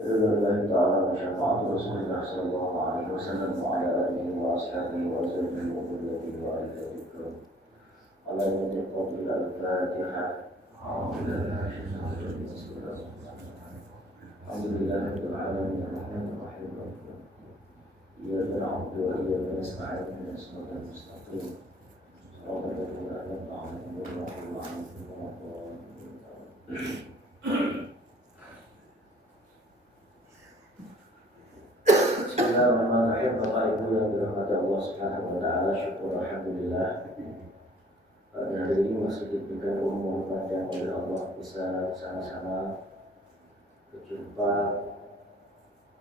رضا الله تعالى وشفاعة رسول الله صلى الله عليه وسلم وعلى آله وأصحابه وأزواجه وذريته وآل بيته على يد القول الفاتحة. أعوذ بالله من الشيطان الرجيم. الحمد لله رب العالمين الرحمن الرحيم إياك نعبد وإياك نستعين اهدنا الصراط المستقيم صراط الذين أنعمت عليهم غير المغضوب عليهم ولا الضالين. Bismillahirrahmanirrahim. Bapak Ibu yang dirahmati Allah Subhanahu wa taala, syukur alhamdulillah. Pada hari ini masih diberikan umur panjang oleh Allah bisa sama-sama berjumpa,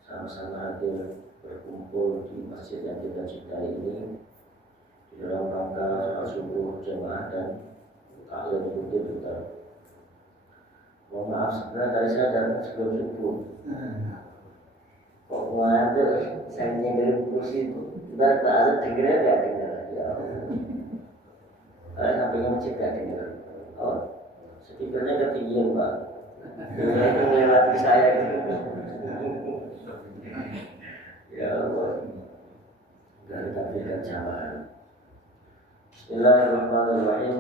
sama-sama hadir berkumpul di masjid yang kita cintai ini di dalam rangka sholat subuh jamaah dan taklim rutin kita. Mohon maaf sebenarnya tadi saya datang sebelum subuh. Kok ngantuk saya nyengir kursi itu, ntar tak ada dengernya nggak dengar ya. Kalau sampingnya masjid nggak dengar. Oh, speakernya ketinggian Pak. Itu melewati saya gitu. Ya Allah, dari takbirkan jamaah. Bismillahirrahmanirrahim.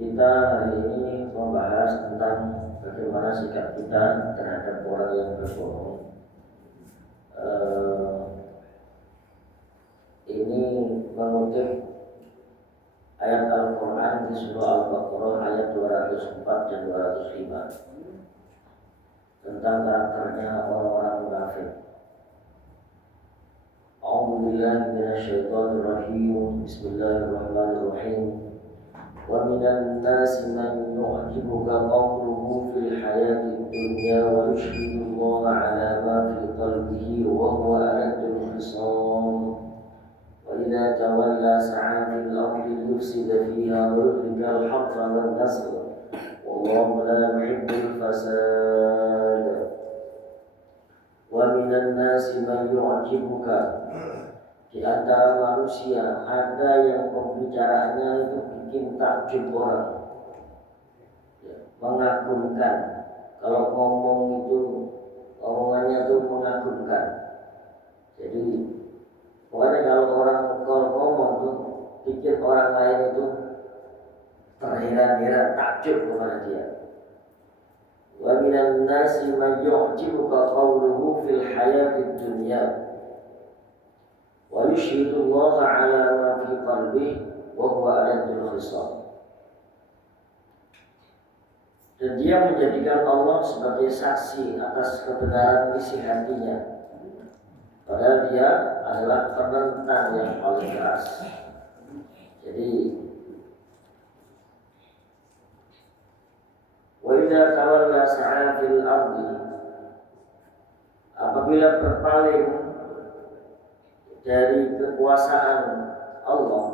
Kita hari ini membahas tentang bagaimana sikap kita terhadap orang yang berbohong. Ini mengutip ayat Al-Quran di surah Al-Baqarah ayat 204 dan 205 tentang karakternya orang-orang munafik. A'udzubillahi minasyaitonirrajim. Bismillahirrahmanirrahim. وَمِنَ النَّاسِ مَنْ يُعْجِبُكَ قَوْلُهُ فِي الْحَيَاةِ الدُّنْيَا وَيُشْهِدُ اللَّهَ عَلَى مَا فِي قَلْبِهِ وَهُوَ أَلَدُّ الْخِصَامِ وَإِذَا تَوَلَّى سَعَىٰ فِي الْأَرْضِ لِيُفْسِدَ فِيهَا وَيُهْلِكَ الْحَرْثَ وَالنَّسْلَ وَاللَّهُ لَا يُحِبُّ الْفَسَادَ. وَمِنَ النَّاسِ مَنْ يُعْجِبُكَ, di antara manusia ada yang pembicaraannya itu bikin takjub orang, mengagumkan. Kalau ngomong itu omongannya itu mengagumkan. Jadi pokoknya kalau ngomong itu bikin orang lain itu terheran-heran, takjub kepada dia. Wa minan nasi man yu'jibuka qawluhu fil hayatid dunya wa yushhidu Allah 'ala ma fi qalbihi wa huwa aladul khisam. Dan dia menjadikan Allah sebagai saksi atas kebenaran isi hatinya, padahal dia adalah penentang yang paling keras. Jadi wa idza tawalla sa'a fil ardi, apabila berpaling dari kekuasaan Allah,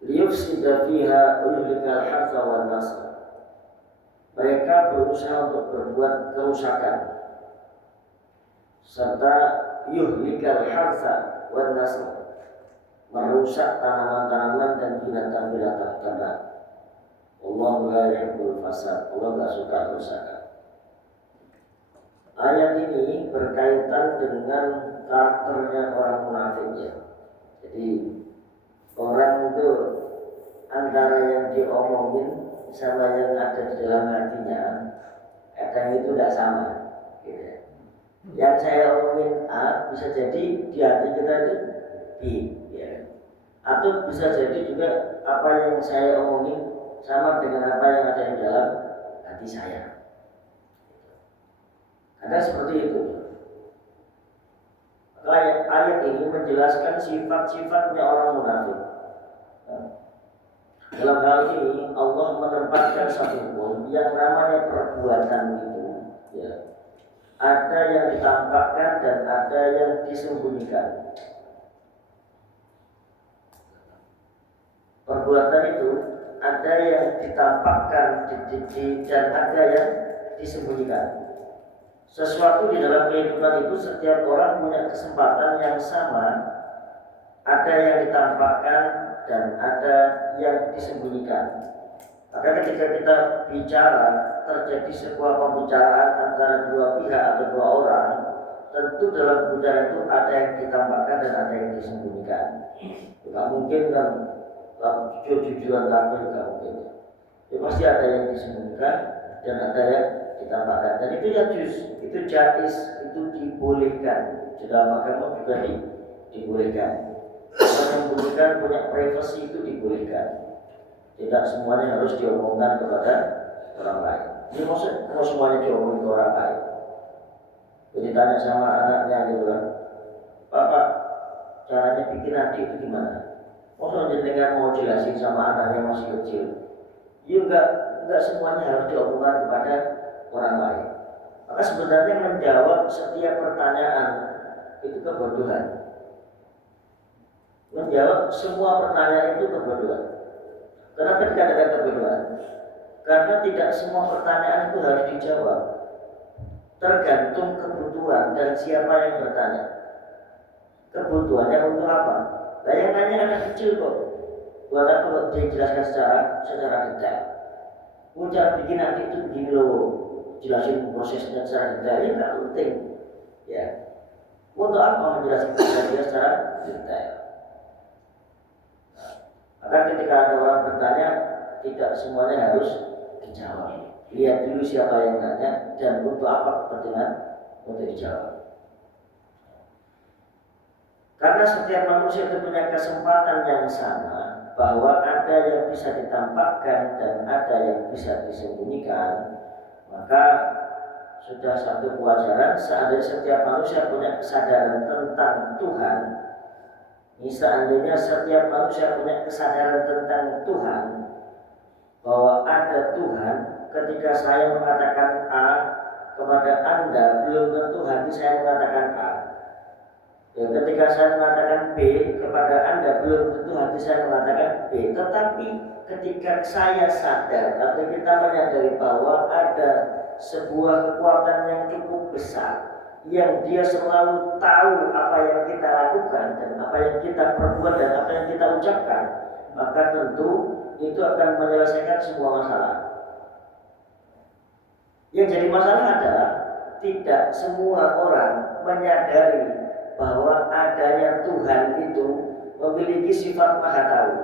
liyufsida fiha yuhlikal harsa wan nasl, mereka berusaha untuk berbuat kerusakan serta yuhlikal harsa wan nasl, merusak tanaman-tanaman dan binatang-binatang ternak. Allah la yuhibbul fasad, Allah tidak suka kerusakan. Ayat ini berkaitan dengan karakternya orang munafik ya. Jadi orang itu antara yang diomongin sama yang ada di dalam hatinya kadang itu tidak sama gitu. Yang saya omongin A bisa jadi di hati kita itu B ya. Atau bisa jadi juga apa yang saya omongin sama dengan apa yang ada di dalam hati saya. Ada seperti itu. Ayat ini menjelaskan sifat-sifatnya orang munafik. Dalam hal ini Allah menempatkan satu poin yang namanya perbuatan itu ya, ada yang ditampakkan dan ada yang disembunyikan. Perbuatan itu ada yang ditampakkan dan ada yang disembunyikan. Sesuatu di dalam kehidupan itu setiap orang punya kesempatan yang sama, ada yang ditampakkan dan ada yang disembunyikan. Maka ketika kita bicara, terjadi sebuah pembicaraan antara dua pihak atau dua orang, tentu dalam pembicaraan itu ada yang ditambahkan dan ada yang disembunyikan. Tidak mungkin kan jujur-jujuran kabeh, tidak mungkin. Ya, pasti ada yang disembunyikan dan ada yang ditambahkan. Dan itu ya itu jais, itu dibolehkan. Dalam agama juga dibolehkan. Orang yang menyembunyikan punya privasi itu dibolehkan. Tidak semuanya harus diomongkan kepada orang lain. Ini maksud kalau semuanya diomongin ke orang lain. Jadi tanya sama anaknya gitu kan, Bapak, caranya bikin adik itu gimana? Maksudnya jenengan mau jelasin sama anaknya masih kecil. Ya enggak semuanya harus diomongkan kepada orang lain. Maka sebenarnya menjawab setiap pertanyaan itu kebodohan. Menjawab semua pertanyaan itu kebodohan. Kenapa dikatakan kebodohan? Karena tidak semua pertanyaan itu harus dijawab. Tergantung kebutuhan dan siapa yang bertanya. Kebutuhannya untuk apa? Nah, yang nanya anak kecil kok. Buat apa kok dijelaskan secara detail? Cara bikin nanti itu begini loh, jelasin prosesnya secara detail, ya nggak penting. Ya, untuk apa menjelaskan dia secara detail? Maka ketika ada orang bertanya, tidak semuanya harus dijawab. Lihat dulu siapa yang nanya dan untuk apa kepentingan untuk dijawab. Karena setiap manusia itu punya kesempatan yang sama, bahwa ada yang bisa ditampakkan dan ada yang bisa disembunyikan, maka sudah satu kewajaran seandainya setiap manusia punya kesadaran tentang Tuhan. Seandainya setiap manusia punya kesadaran tentang Tuhan, bahwa ada Tuhan, ketika saya mengatakan A kepada Anda, belum tentu hati saya mengatakan A. Ya, ketika saya mengatakan B kepada Anda, belum tentu hati saya mengatakan B. Tetapi ketika saya sadar atau kita menyadari bahwa ada sebuah kekuatan yang cukup besar, yang dia selalu tahu apa yang kita lakukan dan apa yang kita perbuat dan apa yang kita ucapkan, maka tentu itu akan menyelesaikan semua masalah. Yang jadi masalah adalah tidak semua orang menyadari bahwa adanya Tuhan itu memiliki sifat maha tahu.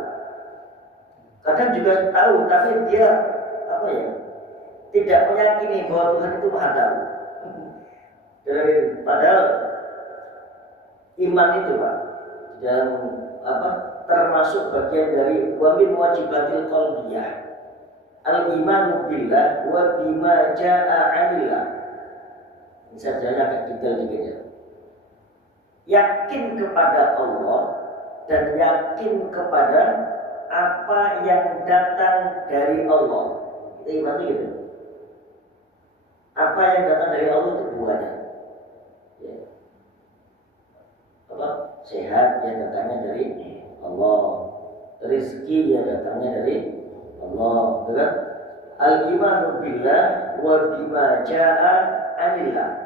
Kadang juga tahu, tapi dia tidak meyakini bahwa Tuhan itu maha tahu. Padahal iman itu Pak, dalam termasuk bagian dari wa min wajibatil qalbiyah al-imanu billah wa bima jaa 'anillah. Ini saja agak detail dikit ya. Yakin kepada Allah dan yakin kepada apa yang datang dari Allah. Kita iman gitu. Apa yang datang dari Allah itu buahnya. Ya. Sehat yang datangnya dari Allah, rezeki yang datangnya dari Allah. Betul? Al-imanu billah wa bima jaa 'anillah.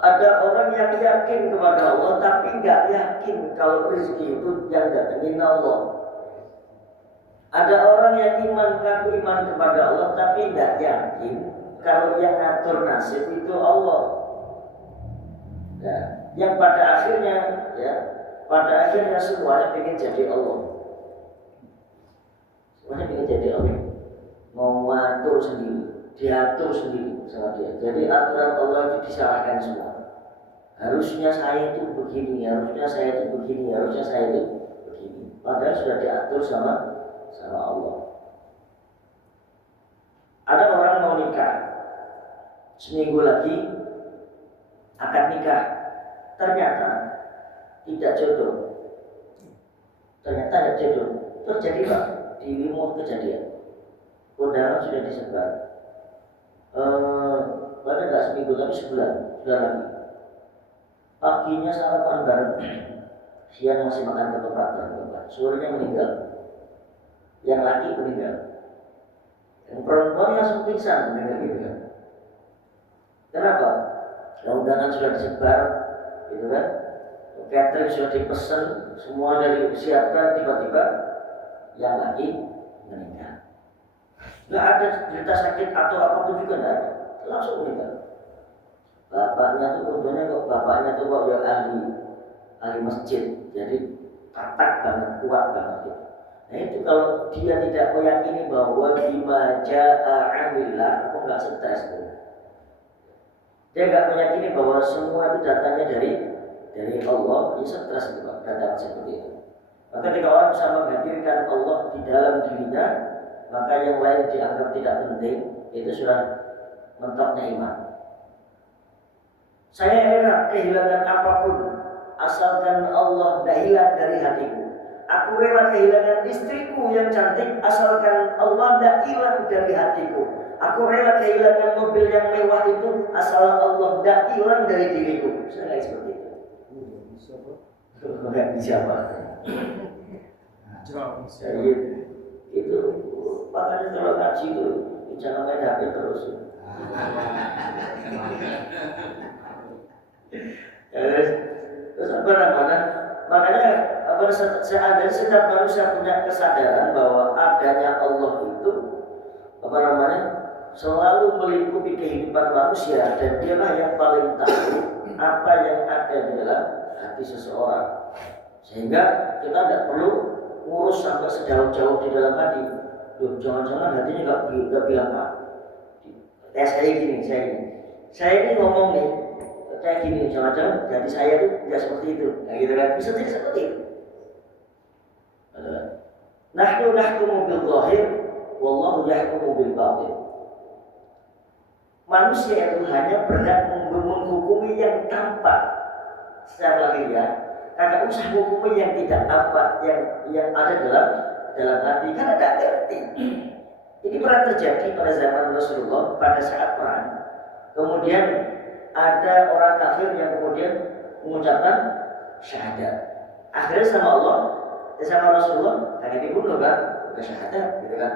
Ada orang yang yakin kepada Allah tapi nggak yakin kalau rezeki itu yang datangin Allah. Ada orang yang mengaku iman kepada Allah tapi nggak yakin kalau yang ngatur nasib itu Allah. Ya, yang pada akhirnya semuanya ingin jadi Allah. Semuanya ingin jadi Allah. Mau ngatur sendiri, diatur sendiri sama dia. Jadi aturan Allah itu disalahkan semua. Harusnya saya itu begini, harusnya saya itu begini, harusnya saya itu begini. Padahal sudah diatur sama Allah. Ada orang mau nikah, seminggu lagi akan nikah, ternyata tidak jodoh. Ternyata jodoh. Terjadi Pak, di Limo kejadian. Undangan sudah disebar. Bahkan nggak seminggu tapi sebulan lagi. Paginya sarapan bareng, siang masih makan ketoprak bareng, sorenya meninggal. Yang laki meninggal. Yang perempuan langsung pingsan meninggal gitu kan. Kenapa? Undangan sudah disebar, gitu kan? Catering sudah dipesan, semua dari disiapkan, tiba-tiba yang laki meninggal. Nggak ada cerita sakit atau apapun juga nggak ada, langsung meninggal. Bapaknya tuh untungnya kok bapaknya tuh kok ya ahli masjid, jadi tatak banget, kuat banget gitu. Nah itu kalau dia tidak meyakini bahwa bima jaa amillah, aku nggak stres tuh. Dia nggak meyakini bahwa semua itu datangnya dari Allah, dia stres itu datang seperti itu. Maka ketika orang bisa menghadirkan Allah di dalam dirinya, maka yang lain dianggap tidak penting, itu sudah mentoknya iman. Saya rela kehilangan apapun asalkan Allah tidak hilang dari hatiku. Aku rela kehilangan istriku yang cantik asalkan Allah tidak hilang dari hatiku. Aku rela kehilangan mobil yang mewah itu asal Allah tidak hilang dari diriku. Saya seperti itu. Enggak bisa Pak. Jadi itu makanya kalau ngaji itu jangan main HP terus. Terus apa namanya? Makanya seandainya setiap manusia punya kesadaran bahwa adanya Allah itu apa namanya selalu melingkupi kehidupan manusia dan dialah yang paling tahu apa yang ada di dalam hati seseorang, sehingga kita tidak perlu ngurus sampai sejauh-jauh di dalam hati. Loh, jangan-jangan hatinya nggak bilang apa? Saya ini ngomong nih kayak gini, jangan-jangan hati saya itu tidak seperti itu, nah, gitu kan? Bisa jadi seperti itu. Nahnu nahkumu bil zahir, wallahu yahkumu bil batin. Manusia itu hanya berhak menghukumi yang tampak secara lahiriah, karena usah menghukumi yang tidak tampak, yang ada dalam hati, karena tidak ngerti. Ini pernah terjadi pada zaman Rasulullah pada saat perang. Kemudian ada orang kafir yang kemudian mengucapkan syahadat. Akhirnya sama Allah, sama Rasulullah, tadi dibunuh kan, udah syahadat, gitu kan.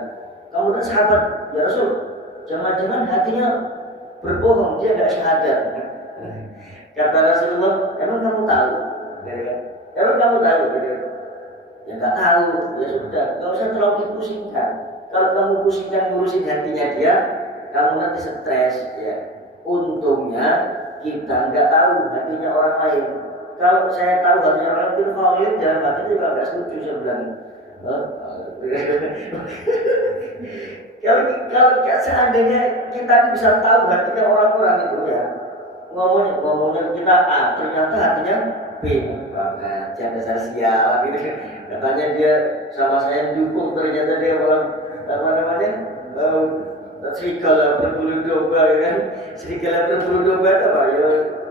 Kemudian sahabat, ya Rasul, jangan-jangan hatinya berbohong, dia nggak syahadat. Kata Rasulullah, emang kamu tahu? Gitu kan? Emang kamu tahu? Gitu. Ya nggak tahu, ya sudah, nggak usah terlalu dipusingkan. Kalau kamu pusingkan ngurusin hatinya dia, kamu nanti stres ya. Untungnya kita nggak tahu hatinya orang lain. Kalau saya tahu hatinya orang lain, Khalid dalam hati juga nggak setuju saya bilang. Kalau seandainya kita bisa tahu hatinya orang-orang itu ya, ngomongnya kita A, ternyata hatinya B. Banget, jangan dasar sial gitu. Katanya dia sama saya dukung, ternyata dia orang apa namanya? Serigala berbulu domba kan? Serigala berbulu domba itu apa? Ya,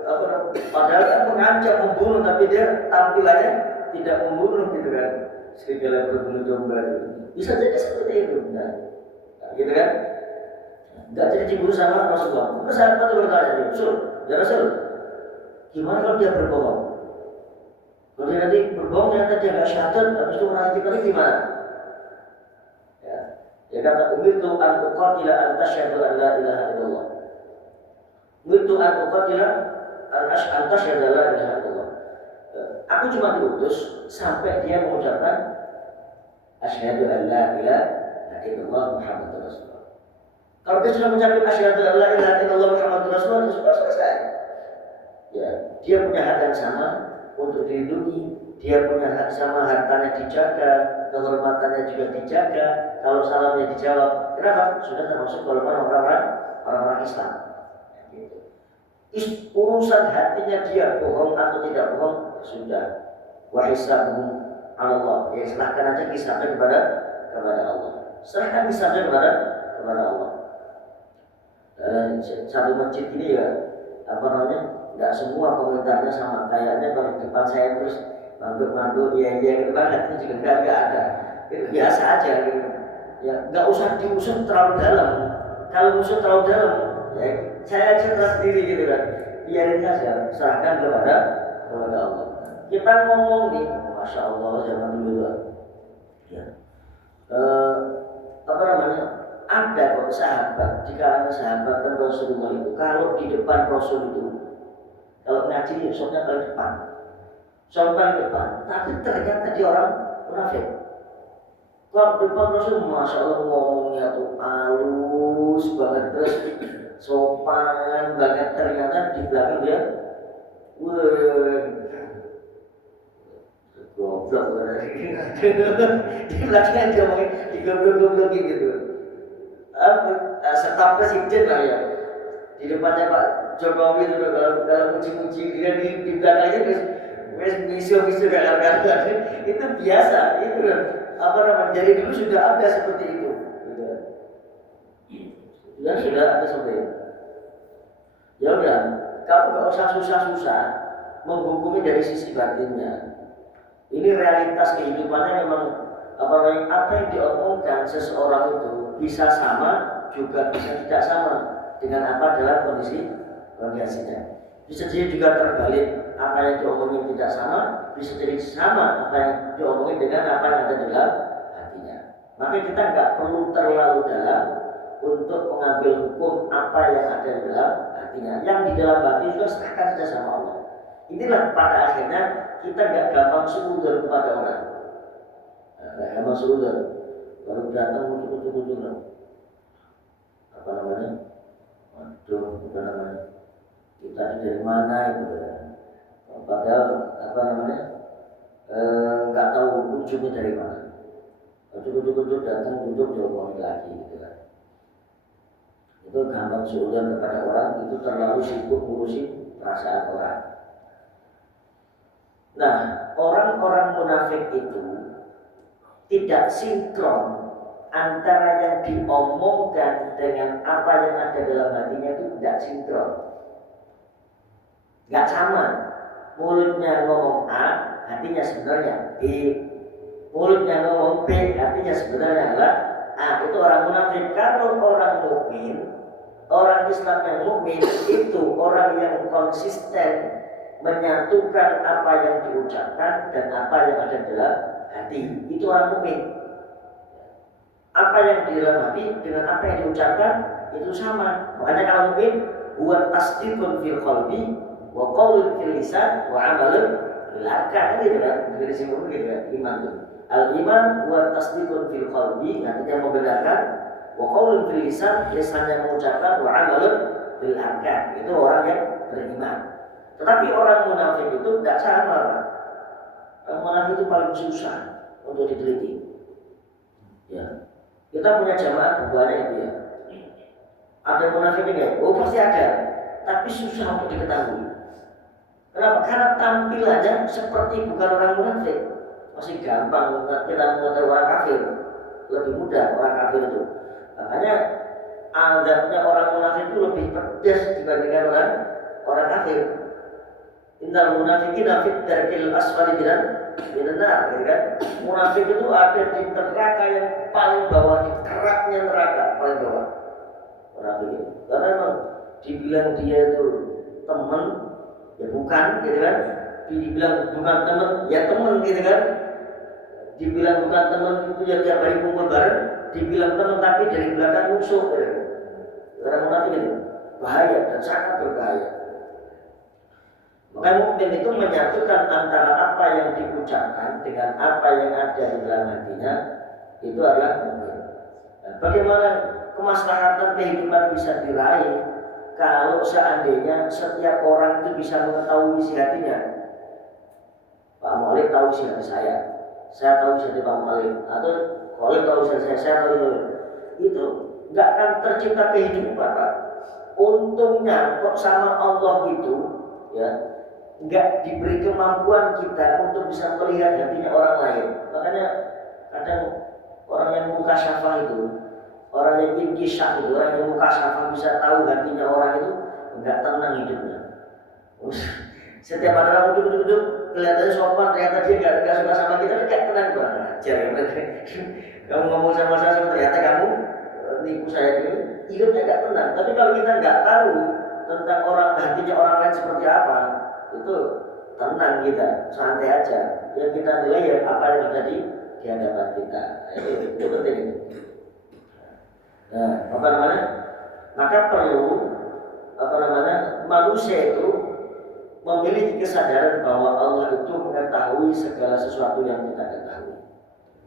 apa? Padahal kan mengancam membunuh, tapi dia tampilannya tidak membunuh gitu kan? Serigala berbulu domba itu bisa jadi seperti itu, nah, gitu kan? Nggak jadi cemburu sama Rasulullah. Terus sahabat itu bertanya, Rasul, ya Rasul, gimana kalau dia berbohong? Kalau dia nanti berbohong ternyata dia nggak syahadat, habis itu orang kita gimana? Ya kata umirtu an uqatila an tasyhadu an la ilaha illallah. Umirtu an uqatila an tasyhadu an la ilaha illallah. Aku cuma diutus sampai dia mengucapkan asyhadu an la ilaha illallah Muhammadur Rasulullah. Kalau dia sudah mengucapkan asyhadu an la ilaha illallah Muhammadur Rasulullah, sudah selesai. Ya, dia punya hak yang sama untuk dilindungi, dia punya hak sama, hartanya dijaga, kehormatannya juga dijaga. Kalau salamnya dijawab, kenapa? Sudah termasuk golongan orang-orang Islam. Gitu. Urusan hatinya dia bohong atau tidak bohong, sudah. Wa hisabuhum 'ala Allah. Ya serahkan aja hisabnya kepada Allah. Serahkan hisabnya kepada Allah. Dan satu masjid ini ya, apa namanya? Enggak semua komentarnya sama. Kayaknya kalau depan saya terus manduk-manduk, iya gitu banget, itu juga enggak ada. Itu biasa aja gitu. Ya, nggak usah diusut terlalu dalam. Kalau usut terlalu dalam, ya saya cerita sendiri gitu kan. Biarin saja, serahkan kepada Allah. Kita ngomong nih, masya Allah zaman dulu ya. Apa namanya? Ada kok sahabat di kalangan sahabat dan Rasulullah itu. Kalau di depan Rasul itu, kalau ngaji soalnya paling depan, tapi ternyata dia orang munafik. Kok depan Rasul, masya Allah ngomongnya tuh halus banget, terus sopan banget, ternyata di belakang dia, wah, goblok banget. Di belakang dia ngomongin digoblok-goblokin gitu. Serta presiden lah ya. Di depannya Pak Jokowi itu kalau muji-muji dia di belakangnya wes misu-misu kakak-kakak itu biasa, itu apa namanya, dari dulu sudah ada seperti itu, gitu. Ya sudah ada seperti itu. Ya udah, kamu gak usah susah-susah menghukumi dari sisi batinnya. Ini realitas kehidupannya memang apa yang diomongkan seseorang itu bisa sama juga bisa tidak sama dengan apa dalam kondisinya. Bisa jadi juga terbalik, apa yang diomongin tidak sama, bisa jadi sama apa yang diomongin dengan apa yang ada dalam hatinya. Maka kita nggak perlu terlalu dalam untuk mengambil hukum apa yang ada dalam hatinya. Yang di dalam hati itu serahkan saja sama Allah. Inilah pada akhirnya kita nggak gampang suudzon kepada orang. Nggak gampang suudzon. Baru datang muncul apa namanya? Waduh, apa namanya? Kita dari mana itu ya? Padahal apa namanya? Nggak tahu ujungnya dari mana. Ujuk datang duduk diomongin lagi gitu kan. Itu gampang suudzon kepada orang, itu terlalu sibuk ngurusi perasaan orang. Nah, orang-orang munafik itu tidak sinkron antara yang diomongkan dengan apa yang ada dalam hatinya, itu tidak sinkron, nggak sama. Mulutnya ngomong A, hatinya sebenarnya B. Mulutnya ngomong B, hatinya sebenarnya adalah A. Itu orang munafik. Kalau orang mukmin, orang Islam yang mukmin itu orang yang konsisten menyatukan apa yang diucapkan dan apa yang ada dalam hati. Itu orang mukmin. Apa yang di dalam hati dengan apa yang diucapkan itu sama. Makanya kalau mukmin huwa tasdiqun fil qalbi wa qaulun fil lisan wa amalun bil arkan, gitu kan. Dari sini gitu kan, iman itu. Al iman huwa tasdiqun fil qalbi, artinya membenarkan, wa qaulun fil lisan, lisannya mengucapkan, wa amalun bil arkan. Itu orang yang beriman. Tetapi orang munafik itu tidak sama, Pak. Orang munafik itu paling susah untuk diteliti. Ya. Kita punya jamaah banyak itu ya. Ada munafik ini, oh pasti ada, tapi susah untuk diketahui. Kenapa? Karena tampilannya seperti bukan orang munafik. Masih gampang kita mengetahui orang kafir, lebih mudah orang kafir itu. Makanya azabnya orang munafik itu lebih pedas dibandingkan orang kafir. Innal munafiqina fit darkil asfali minan nar, gitu kan? Munafik itu ada di neraka yang paling bawah, di keraknya neraka paling bawah. Munafik itu. Karena memang dibilang dia itu teman, ya bukan, gitu kan? Dibilang bukan teman, ya teman, gitu kan? Dibilang bukan teman itu ya tiap hari kumpul bareng, dibilang teman tapi dari belakang musuh, gitu. Orang munafik itu bahaya dan sangat berbahaya. Maka mukmin itu menyatukan antara apa yang diucapkan dengan apa yang ada di dalam hatinya, itu adalah mukmin. Nah, bagaimana kemaslahatan kehidupan bisa diraih kalau seandainya setiap orang itu bisa mengetahui isi hatinya? Pak Malik tahu isi hati saya tahu isi hati Pak Malik, atau Khalil tahu isi hati saya tahu itu nggak akan tercipta kehidupan, Pak. Untungnya kok sama Allah itu, ya, nggak diberi kemampuan kita untuk bisa melihat hatinya orang lain. Makanya kadang orang yang mukasyafah itu, orang yang inkisah itu, orang yang mukasyafah bisa tahu hatinya orang itu, nggak tenang hidupnya. Setiap ada kamu duduk-duduk kelihatannya sopan, ternyata dia nggak suka sama kita, kayak tenang banget aja. Kamu ngomong sama saya, ternyata kamu nipu saya dulu, hidupnya nggak tenang. Tapi kalau kita nggak tahu tentang orang hatinya orang lain seperti apa, itu tenang kita, santai aja. Yang kita nilai ya apa yang ada di hadapan kita. Itu penting. Nah, apa namanya? Maka perlu manusia itu memiliki kesadaran bahwa Allah itu mengetahui segala sesuatu yang kita ketahui.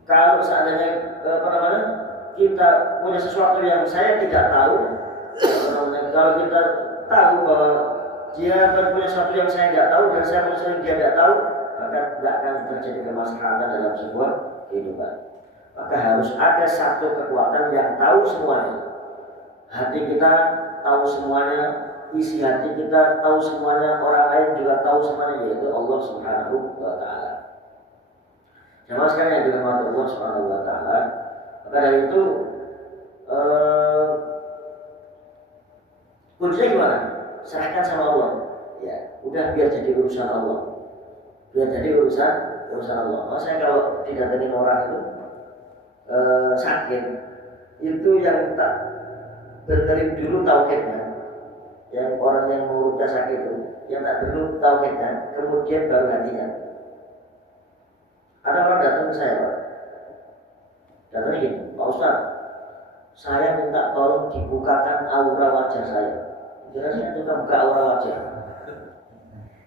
Kalau seandainya kita punya sesuatu yang saya tidak tahu, kalau kita tahu bahwa dia punya sesuatu yang saya tidak tahu dan saya punya sesuatu yang dia tidak tahu, maka tidak akan terjadi kemaslahatan dalam sebuah kehidupan. Maka harus ada satu kekuatan yang tahu semuanya. Hati kita tahu semuanya, isi hati kita tahu semuanya, orang lain juga tahu semuanya, yaitu Allah Subhanahu wa Ta'ala. Jamaah sekalian yang dirahmati Allah Subhanahu wa Ta'ala, maka dari itu kuncinya gimana? Serahkan sama Allah. Ya, udah biar jadi urusan Allah. Biar jadi urusan Allah. Maksudnya kalau didatengin orang itu sakit, itu yang tak benerin dulu tauhidnya. Yang orang yang menguruka sakit itu, yang tak dulu tauhidnya, kemudian baru hatinya. Ada orang datang ke saya, Pak. Datangnya gini, Pak Ustaz, saya minta tolong dibukakan aura wajah saya. Kira saya itu buka aura wajah.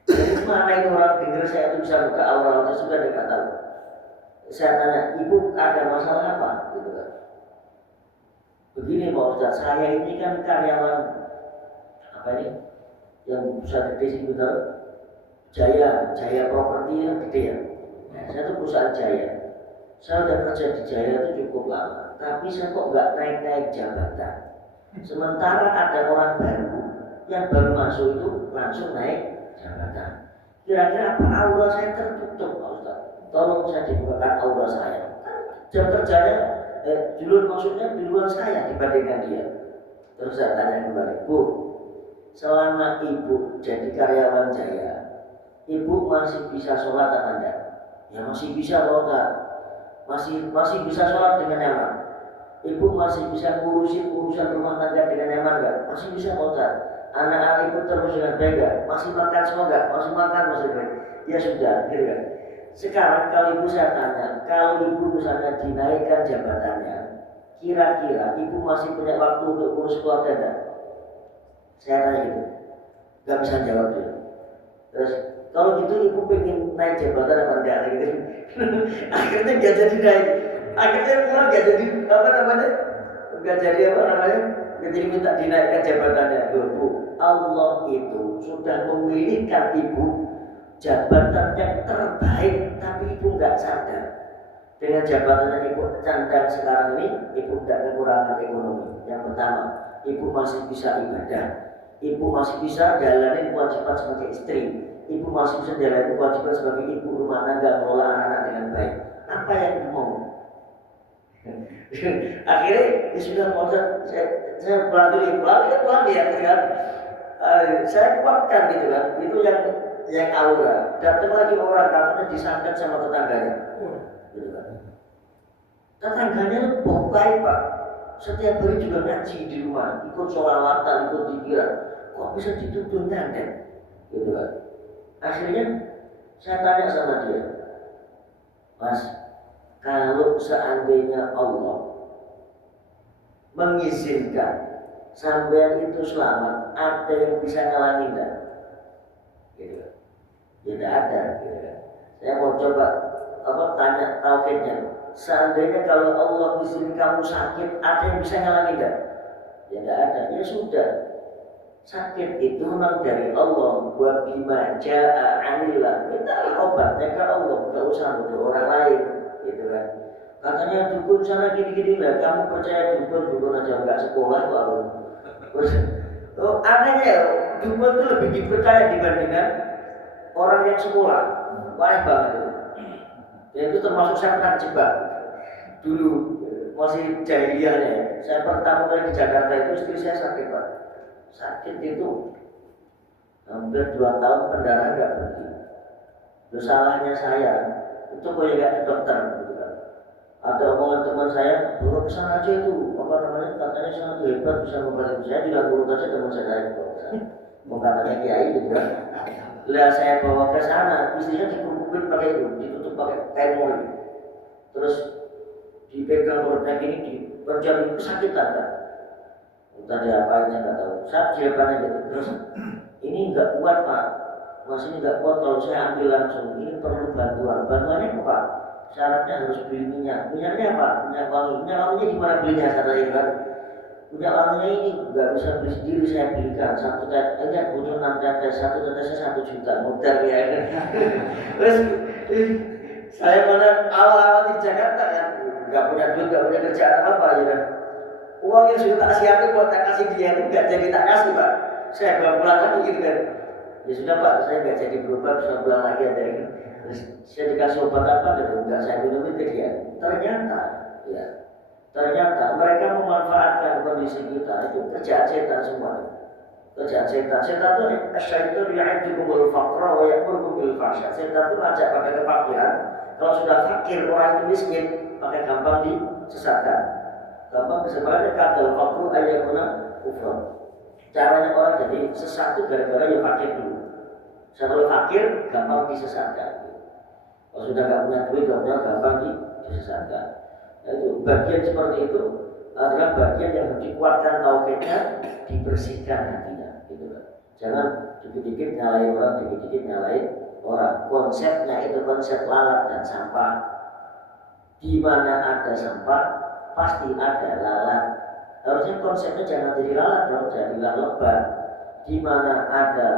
Jadi mana itu orang dengar saya itu bisa buka aura wajah, sudah dia tahu. Saya tanya, ibu ada masalah apa? Gitu kan. Begini Pak Ustaz, saya ini kan karyawan apa ini? Yang pusat gede sih betul. Jaya properti yang gede ya. Nah, saya itu perusahaan Jaya. Saya udah kerja di Jaya itu cukup lama, tapi saya kok nggak naik jabatan. Sementara ada orang baru yang baru masuk itu langsung naik jabatan. Kira-kira apa aura saya tertutup, Pak Ustaz? Tolong saya dibukakan aura saya. Jam kerjanya maksudnya di luar saya dibandingkan dia. Terus saya tanya kembali, Bu, selama ibu jadi karyawan Jaya, ibu masih bisa sholat apa enggak? Ya masih bisa, Pak Ustaz. Masih bisa sholat dengan nyaman. Ibu masih bisa ngurusin urusan rumah tangga dengan nyaman enggak? Masih bisa, Pak Ustaz. Anak-anak ibu terus dengan baik enggak? Masih makan semua enggak? Masih makan masih baik. Ya sudah, gitu kan. Sekarang kalau ibu saya tanya, kalau ibu misalnya dinaikkan jabatannya, kira-kira ibu masih punya waktu untuk urus keluarga enggak? Saya tanya gitu, enggak bisa jawab dia. Terus kalau gitu ibu pengen naik jabatan apa enggak gitu. Akhirnya enggak jadi naik. Akhirnya pulang enggak jadi enggak jadi enggak jadi minta dinaikkan jabatannya. Bu, Allah itu sudah memilihkan ibu jabatan yang terbaik, tapi ibu enggak sadar. Dengan jabatan yang ibu candang sekarang ini, ibu tidak kekurangan ekonomi. Yang pertama, ibu masih bisa ibadah, ibu masih bisa jalanin kewajiban sebagai istri, ibu masih bisa jalanin kewajiban sebagai ibu rumah tangga, mengelola anak-anak dengan baik. Apa yang ibu mau? Akhirnya ya sudah, saya pulang dia kan. Saya kuatkan gitu kan. Itu yang aura. Datang lagi orang katanya disangkat sama tetangganya. Gitu kan. Tetangganya lebih baik, Pak. Setiap hari juga ngaji di rumah, ikut sholawatan, ikut zikir. Kok bisa dituduh nyantet? Gitu kan. Akhirnya saya tanya sama dia, Mas, kalau seandainya Allah mengizinkan sampean itu selamat, ada yang bisa ngalangin enggak? Gitu. Ya tidak ada. Gitu. Saya mau coba tanya tauhidnya. Seandainya kalau Allah izinkan kamu sakit, ada yang bisa ngalangin enggak? Ya tidak ada. Ya sudah. Sakit itu memang dari Allah. Wa bima jaa 'anillah. Mintalah obatnya ke Allah, enggak usah untuk orang lain, gitu kan. Katanya dukun sana gini-gini lah, kamu percaya dukun aja enggak sekolah baru. Terus anehnya ya, dukun itu lebih dipercaya dibandingkan orang yang sekolah. Aneh banget itu. Ya itu termasuk saya pernah kejebak. Dulu masih jahiliyahnya. Saya pertama kali di Jakarta itu istri saya sakit, Pak. Sakit itu hampir 2 tahun pendarahan nggak berhenti. Itu salahnya saya. Itu kok nggak ke dokter gitu kan. Ada omongan teman saya, bawa ke sana aja itu, katanya sangat hebat bisa membantu. Saya juga nurut aja teman saya itu. Mau katanya kiai gitu kan. Lah saya bawa ke sana, istrinya dikumpulin pakai itu, ditutup pakai kain moli. Terus dipegang perutnya ini, diperjam kesakitan kan. Entah diapain saya nggak tahu. Saya jawabannya gitu. Terus ini nggak kuat, Pak. Mas ini nggak kuat kalau saya ambil langsung. Ini perlu bantuan. Bantuannya apa, Pak? syaratnya harus beli minyak. Minyaknya apa? Minyak wangi. Minyak wanginya di mana belinya kata Iwan? Minyak wanginya ini nggak bisa beli sendiri, saya belikan satu tetes, punya 6 tetes, satu tetesnya 1 juta, mudah ya. Terus saya mana awal-awal di Jakarta kan, nggak punya duit, nggak punya kerjaan apa ya. Uang yang sudah tak siapin buat tak kasih dia itu nggak jadi tak kasih Pak. Saya bawa pulang lagi gitu kan. Ya sudah Pak, saya nggak jadi berobat, bisa pulang lagi aja. Terus saya dikasih obat apa dan enggak saya minumin ke dia. Ternyata mereka memanfaatkan kondisi kita itu kerjaan setan semua. Kerjaan setan itu asyaiton ya'idukumul faqra wa ya'murukum bil fahsya. Setan itu ngajak pakai kefakiran. Kalau sudah fakir orang itu miskin, pakai gampang disesatkan. Gampang disebutnya kadal faqru ayyakuna kufra. Caranya orang jadi sesat itu gara-gara yang fakir dulu. Setelah fakir gampang disesatkan. Kalau sudah nggak punya duit, gampang disesatkan. Nah, itu bagian seperti itu adalah bagian yang harus dikuatkan tauhidnya, dibersihkan hatinya, gitu kan. Jangan dikit-dikit nyalain orang, dikit-dikit nyalain orang. Konsepnya itu konsep lalat dan sampah. Di mana ada sampah, pasti ada lalat. Harusnya konsepnya jangan jadi lalat, dong, jadilah lebah. Di mana ada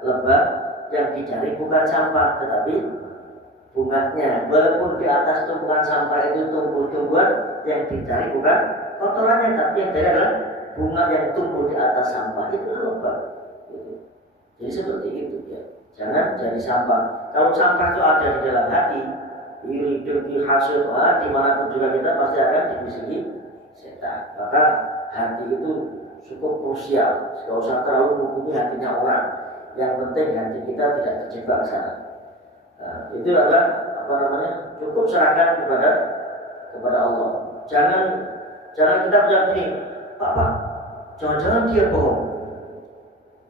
lebah, yang dicari bukan sampah, tetapi bunganya. Walaupun di atas tumpukan sampah itu tumbuh-tumbuhan, yang dicari bukan kotorannya, tapi yang dicari adalah bunga yang tumbuh di atas sampah. Itu lebah. Jadi seperti itu ya. Jangan jadi sampah. Kalau sampah itu ada di dalam hati, hidup di hasil, dimanapun juga kita pasti akan dibisiki setan. Maka hati itu cukup krusial. Tidak usah terlalu menghubungi hatinya orang. Yang penting hati kita tidak terjebak ke sana. Nah, itu adalah cukup serahkan kepada Allah. Jangan kita bilang gini, Pak, jangan-jangan dia bohong.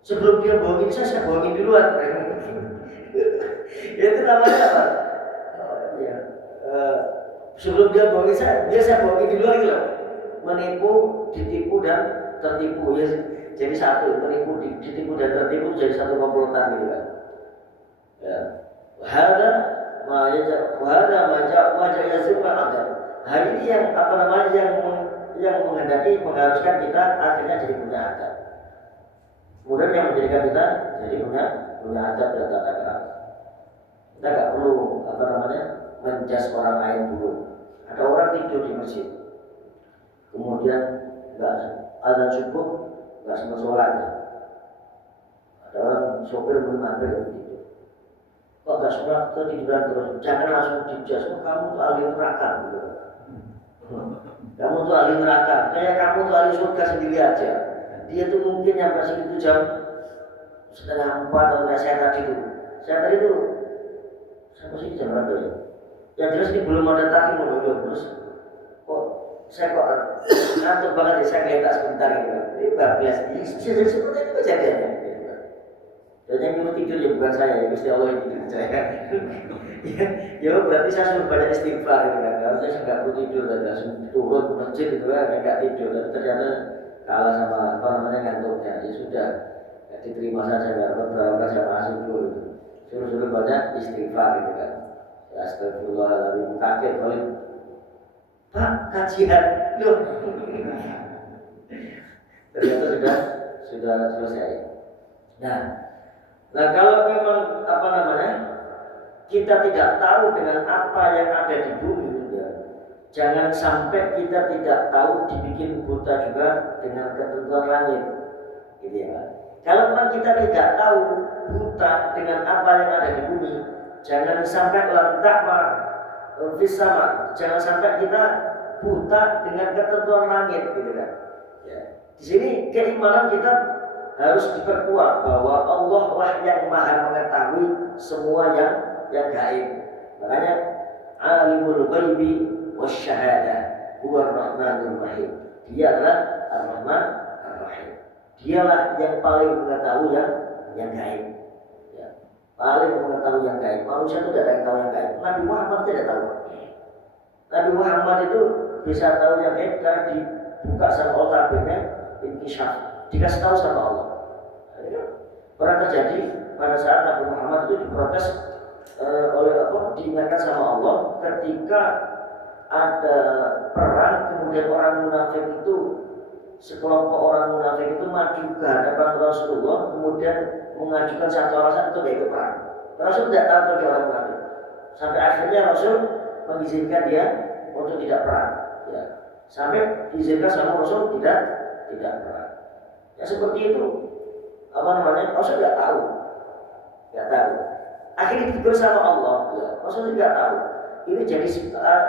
Sebelum dia bohongin saya bohongin duluan. Itu namanya apa? Sebelum dia bohongin saya bohongin duluan gitu loh. Menipu, ditipu dan tertipu ya. Jadi satu, menipu, ditipu dan tertipu jadi satu komplotan gitu kan. Ya. Hada wajah yazim al-adab. Hari ini yang menghendaki mengharuskan kita akhirnya jadi punya adab. Kemudian yang menjadikan kita jadi punya adab dan tata krama. Kita nggak perlu menjas orang lain dulu. Ada orang tidur di masjid, kemudian nggak azan subuh, nggak sempat sholat. Ada orang sopir belum mampir gitu. Kok nggak sholat ketiduran terus? Jangan langsung dijas. Kamu tuh ahli neraka gitu. Kamu tuh ahli neraka. Kayak kamu tuh ahli surga sendiri aja. Dia tuh mungkin yang masih itu jam 3:30 atau kayak saya tadi tuh. Saya tadi tuh saya masih jam berapa ya? Yang jelas ini belum ada taklim loh terus. Kok saya ngantuk banget ya, saya ngeliat sebentar gitu. Ini bablas ini seperti itu kejadiannya. Dan yang nyuruh tidur ya bukan saya, ya Gusti Allah yang tidur saya. Ya berarti saya suruh banyak istighfar gitu kan. Harusnya saya nggak perlu tidur dan langsung turun ke masjid gitu kan, nggak tidur. Tapi ternyata kalah sama ngantuknya. Ya sudah, ya diterima saja, nggak berapa saya masuk dulu gitu. Suruh banyak istighfar gitu kan. Astagfirullahaladzim, kaget kali. Pak, kajian loh. Ternyata sudah selesai. Nah kalau memang kita tidak tahu dengan apa yang ada di bumi, ya, jangan sampai kita tidak tahu dibikin buta juga dengan ketentuan langit, gitu ya. Kalau memang kita tidak tahu buta dengan apa yang ada di bumi, jangan sampai lantak fisama, jangan sampai kita buta dengan ketentuan langit, gitu kan. Ya. Di sini keimanan kita harus diperkuat bahwa Allah lah yang maha mengetahui semua yang gaib. Makanya alimul ghaibi wasyahadah huwa ar-rahmanur rahim. Dia adalah ar-rahman ar-rahim. Dialah yang paling mengetahui yang gaib. Ya. Paling mengetahui yang gaib. Manusia itu tidak ada yang tahu yang gaib. Nabi Muhammad tidak tahu. Nabi Muhammad itu bisa tahu yang gaib karena dibuka sama Allah tabirnya inkisyaf. Dikasih tahu sama Allah. Pernah terjadi pada saat Nabi Muhammad itu diprotes oleh apa diingatkan sama Allah ketika ada perang, kemudian orang munafik itu, sekelompok orang munafik itu maju ke hadapan Rasulullah, kemudian mengajukan satu alasan untuk ikut perang. Rasul tidak tahu itu dia orang munafik. Sampai akhirnya Rasul mengizinkan dia untuk tidak perang. Ya. Sampai diizinkan sama Rasul tidak perang. Ya seperti itu. Apa namanya? Rasul tidak tahu. Akhirnya ditegur sama Allah. Ya. Rasul tidak tahu. Ini jadi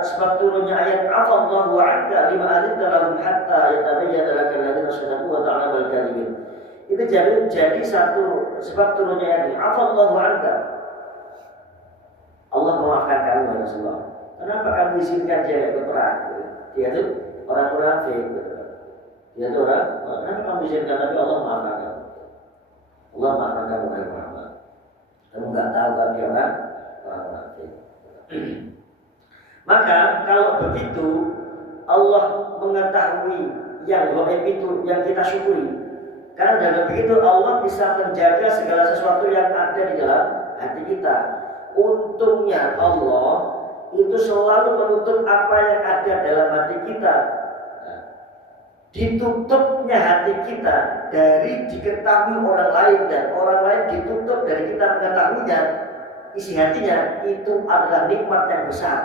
sebab turunnya ayat afallahu anka lima adzinta lahum hatta yatabayyana lakal ladzina sadaqu wa ta'lamu al-kadhibin. Itu jadi satu sebab turunnya ayat ini. Afallahu anka. Allah memaafkan kamu ya Rasulullah. Kenapa kamu izinkan dia berperang? Dia itu orang munafik. Dia itu orang. Kenapa kamu izinkan tapi Allah maafkan kamu? Allah maafkan kamu dari Muhammad. Kamu nggak tahu kalau dia orang munafik. Maka kalau begitu Allah mengetahui yang gaib itu yang kita syukuri. Karena dengan begitu Allah bisa menjaga segala sesuatu yang ada di dalam hati kita. Untungnya Allah itu selalu menutup apa yang ada dalam hati kita. Ditutupnya hati kita dari diketahui orang lain dan orang lain ditutup dari kita mengetahuinya, isi hatinya itu adalah nikmat yang besar.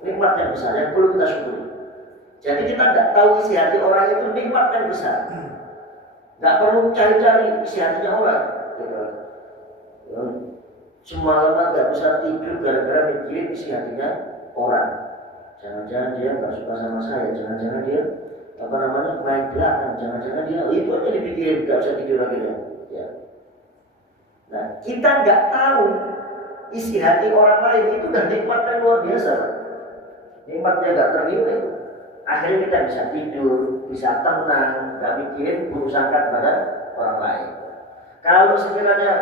Nikmat yang besar yang perlu kita syukuri. Jadi kita tidak tahu isi hati orang itu nikmat yang besar. Tidak perlu cari-cari isi hatinya orang. Semalaman nggak bisa tidur gara-gara mikirin isi hatinya orang. Jangan-jangan dia nggak suka sama saya. Jangan-jangan dia main belakang. Jangan-jangan dia itu aja dipikirin nggak bisa tidur lagi ya. Nah kita nggak tahu isi hati orang lain itu udah nikmat yang luar biasa. Nikmatnya nggak ternilai. Akhirnya kita bisa tidur, bisa tenang, nggak mikirin buruk sangka kepada orang lain. Kalau sekiranya